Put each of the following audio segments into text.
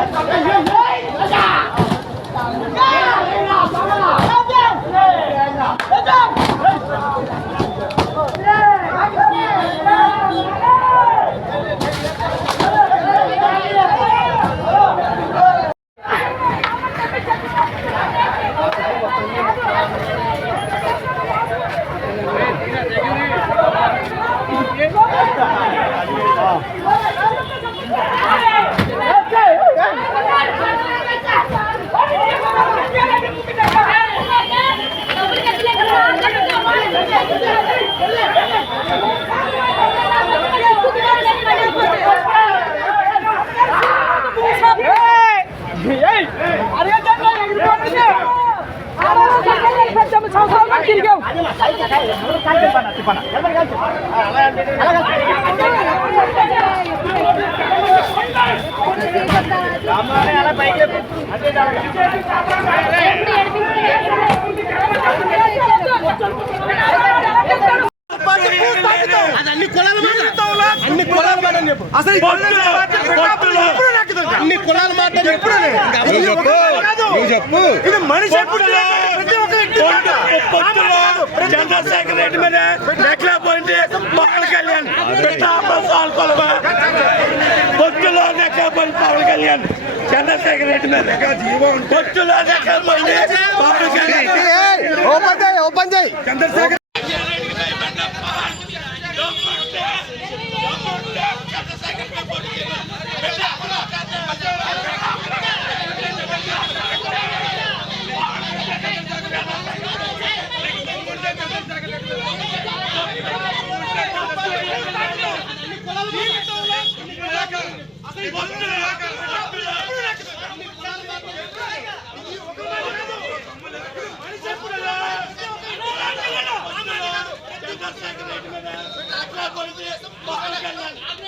Let's go. తిరిగావు అన్ని కులాల మాట అన్ని చెప్పు. అసలు అన్ని కులాల చెప్పు. ఇది మనిషి ఎప్పుడు ప్రతి ఒక్క. చంద్రశేఖర్ రెడ్డి మీద నెక్లా పోయింది. పవన్ కళ్యాణ్. పెట్టాల్కొలమా పొత్తులో నెక్లా పోయింది పవన్ కళ్యాణ్. చంద్రశేఖర్ రెడ్డి మీద. పొత్తులో నెక్లా పోయింది పవన్ కళ్యాణ్. ఓపెన్ చేయి ఓపెన్ చేయి. చంద్రశేఖర్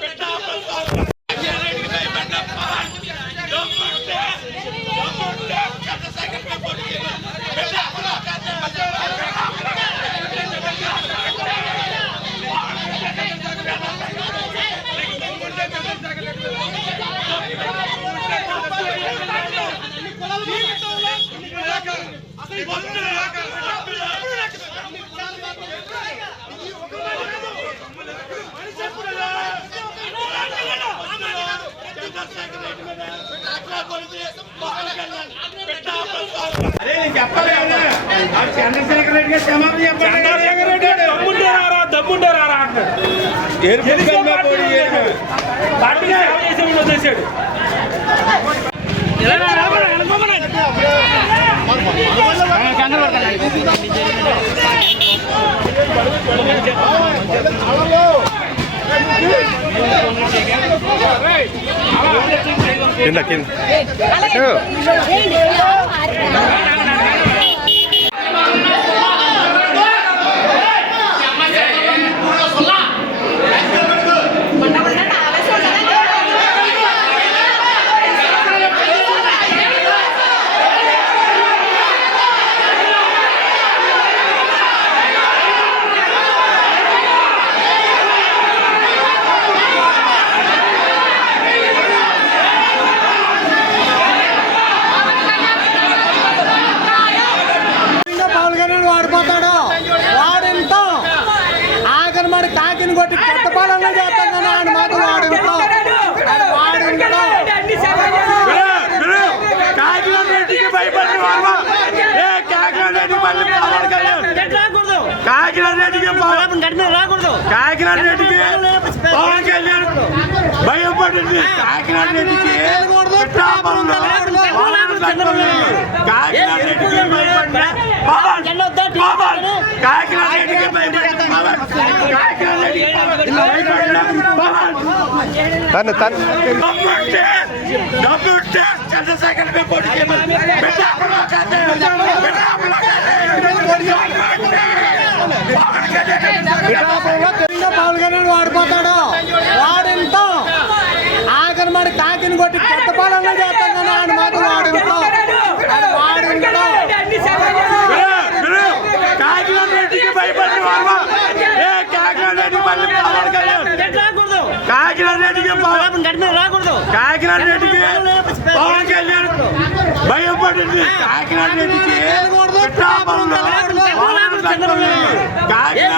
పెట్టా అదే నేను చెప్పాలి కదా ఆ చంద్రశేఖర్ రెడ్డి గారు క్షమాపణ చెప్పాలి చంద్రశేఖర్ రెడ్డి గారు చేసే వాళ్ళు వచ్చేసాడు కింద కింద ఇంకా పవన్ కళ్యాణ్ వాడిపోతాడు వాడింటాం ఆఖరి మరి కాకిని కొట్టి కొత్త పాలన చేస్తాను ఆయన మాత్రం వాడింటాం ఆయన వాడింటాం కాకినాడ రెడ్డికి భయపడి వర్మ ఏ కాకినాడ రెడ్డి మళ్ళీ పవన్ కళ్యాణ్ కాకినాడ రెడ్డికి పవన్ రాకూడదు కాకినాడ రెడ్డికి పవన్ కళ్యాణ్ భయపడింది కాకినాడ రెడ్డికి కాకినాడ రెడ్డికి భయపడిన పవన్ పవన్ కాకినాడ రెడ్డికి భయపడిన పవన్ కాకినాడ రెడ్డికి భయపడిన పవన్ తను తను చంద్రశేఖర్ పోటీ చేయమని వికాపంలో తెలియదు పవన్ వాడిపోతాడు. వాడింతో ఆఖరి మరి కాకిని కొట్టి కట్టపాలన చేస్తాం కానీ ఆయన మాత్రం వాడింతో భయపడింది కాకినాడ రెడ్డికి కాకినాడ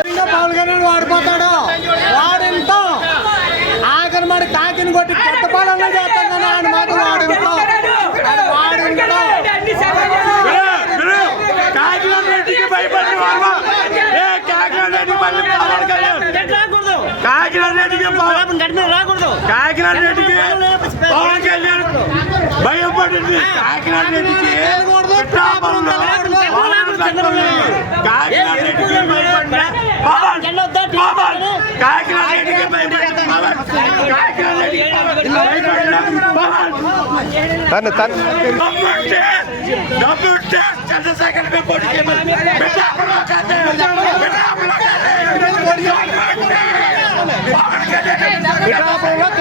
కాకినాడ రెడ్డికి రాకూడదు కాకినాడ రెడ్డికి పవన్ కళ్యాణ్ భయపడింది కాకినాడ రెడ్డికి కాకినాడ రెడ్డికి భయపడిన పవన్ పవన్ కాకినాడ రెడ్డికి భయపడిన పవన్ కాకినాడ Tan, tan.